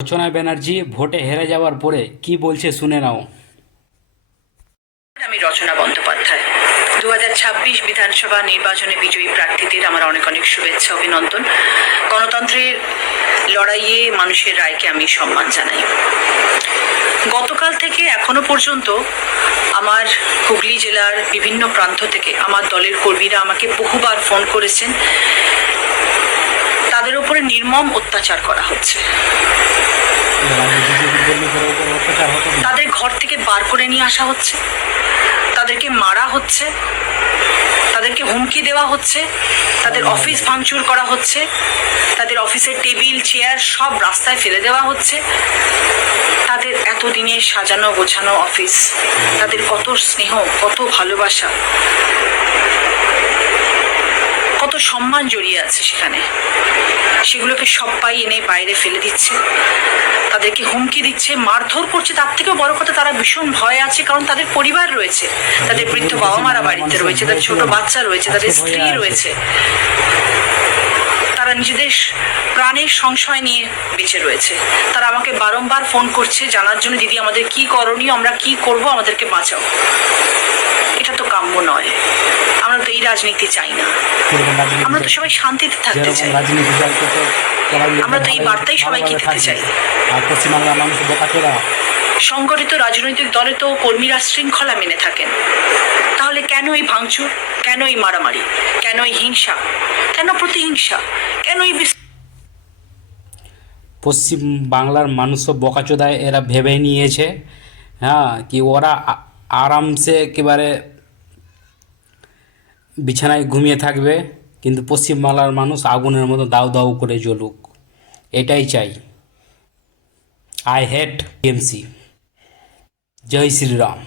রচনা ব্যানার্জি ভোটে হেরে যাওয়ার পরে কি বলছে শুনে নাও। আমি রচনা বন্দ্যোপাধ্যায় 2026 বিধানসভা নির্বাচনে বিজয়ী প্রার্থীদের আমার অনেক অনেক শুভেচ্ছা, অভিনন্দন। গণতন্ত্রের লড়াইয়ে মানুষের রায়কে আমি সম্মান জানাই। গতকাল থেকে এখনো পর্যন্ত আমার হুগলি জেলার বিভিন্ন প্রান্ত থেকে আমার দলের কর্মীরা আমাকে বহুবার ফোন করেছেন। তাদের উপরে নির্মম অত্যাচার করা হচ্ছে, তাদের ঘর থেকে বার করে নিয়ে আসা হচ্ছে, তাদেরকে মারা হচ্ছে, তাদেরকে হুমকি দেওয়া হচ্ছে, তাদের অফিস ভাঙচুর করা হচ্ছে, তাদের অফিসের টেবিল চেয়ার সব রাস্তায় ফেলে দেওয়া হচ্ছে। তাদের এতদিনের সাজানো গোছানো অফিস, তাদের কত স্নেহ, কত ভালোবাসা, কত সম্মান জড়িয়ে আছে সেখানে, সেগুলোকে সবাই এনে বাইরে ফেলে দিচ্ছে, তাদেরকে হুমকি দিচ্ছে, মারধর করছে। তার থেকেও বড় কথা, তারা ভীষণ ভয় আছে, কারণ তাদের পরিবার রয়েছে, তাদের বৃদ্ধ বাবা মারা বাড়িতে রয়েছে, তাদের ছোট বাচ্চা রয়েছে, তাদের স্ত্রী রয়েছে, তারা নিজেদের প্রাণের সংশয় নিয়ে বেঁচে রয়েছে। তারা আমাকে বারংবার ফোন করছে জানার জন্য, দিদি আমাদের কি করণীয়, আমরা কি করব, আমাদেরকে বাঁচাও। এটা তো কাম্য নয়, আমরা তো এই রাজনীতি চাই না, আমরা তো সবাই শান্তিতে থাকতে চাই, আমরা তো এই বার্তাই সবাইকে দিতে চাই। সংগঠিত রাজনৈতিক দলে তো কর্মীরা শৃঙ্খলা মেনে থাকেন, তাহলে কেন এই ভাঙচুর, কেন এই মারামারি, কেন এই হিংসা, কেন প্রতিহিংসা, কেন এই পশ্চিম বাংলার মানুষও বোকাচোদায় এরা ভেবে নিয়েছে, হ্যাঁ, কি ওরা আরামসে একেবারে বিছানায় ঘুমিয়ে থাকবে, কিন্তু পশ্চিমবাংলার মানুষ আগুনের মতো দাউ দাউ করে জ্বলুক, এটাই চাই। I hate TMC. জয় শ্রীরাম।